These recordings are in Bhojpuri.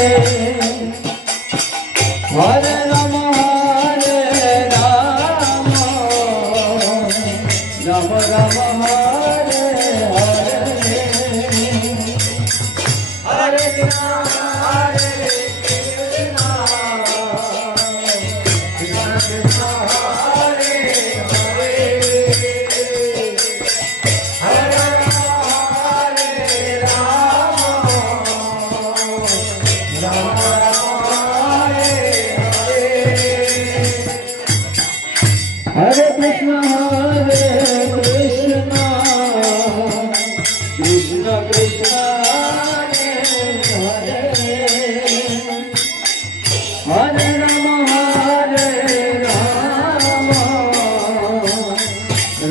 Hare Rama Rama Rama Hare Hare Hare Krishna Krishna Krishna Hare Hare Hare Rama Hare Krishna Krishna Krishna Hare Hare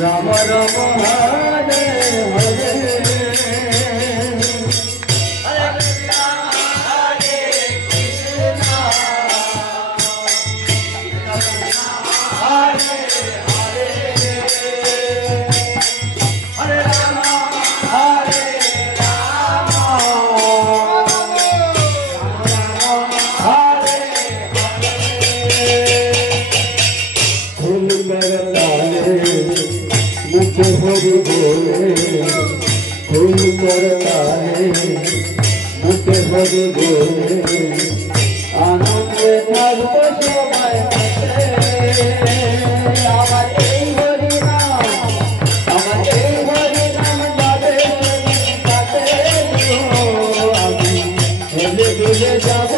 Rama Rama Rama Hare Hare मुझे हरि बोले फूल करता है मुझे हरि बोले आनंद सर्व समय আমার এই হরি নাম যাবে সাথে আমি হেলে দুলে যাব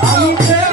I'm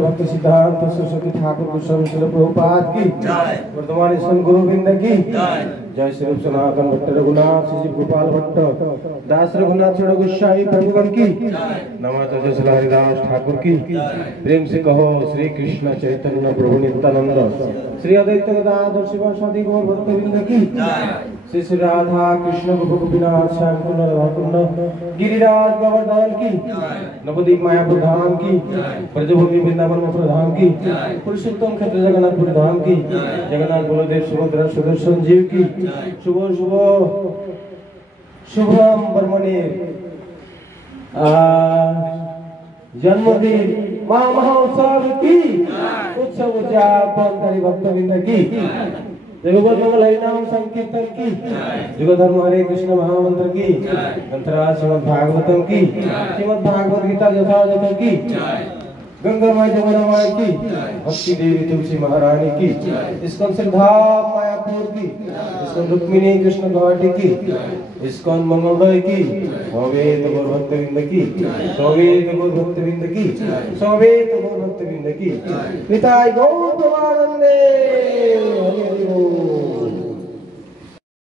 भक्ति सिद्धांत सरस्वती ठाकुर गोस्वामी श्री प्रभुपाद की वर्तमान इस्कॉन गोविंद की जय श्री सनातन भट्ट रघुनाथ श्री गोपाल भट्ट दास रघुनाथ छोड़ गोस्वामी प्रभुगण की नमाचार्य श्री हरिदास ठाकुर की प्रेम से कहो श्री कृष्ण चैतन्य प्रभु नित्यानंद श्री अद्वैत गदाधर शिवासादि गौर भक्तवृंद की श्री श्री राधा कृष्ण गोपीनाथ श्याम कुंड राधा कुंड गिरिराज गोवर्धन की नवदीप मायापुर धाम की ब्रजभूमि वृंदावन मथुरा धाम की पुरुषोत्तम क्षेत्र जगन्नाथपुर धाम की जगन्नाथ बलदेव सुभद्रा सुदर्शन जीव की शुभ शुभ शुभम ब्रह्मणे जन्मदिन महामहोत्सव की उत्सव उद्यापन करी भक्तवृंद की जगत मंगल हरिनाम संकीर्तन की जुग धर्म हरे कृष्ण महामंत्र की अंतरा श्रीमद् भागवतम की श्रीमद् भागवत गीता यथायथ की गंगा माई जमुना माई की भक्ति देवी तुलसी महारानी की इस्कॉन श्रद्धाम मायापुर की इस्कॉन रुक्मिणी कृष्ण घाटी की इस्कॉन मंगलमय की सौवेत गौर भक्तवृंद की सौवेत गौर भक्तवृंद की सौवेत गौर भक्तवृंद की निताय गौर प्रमानंदे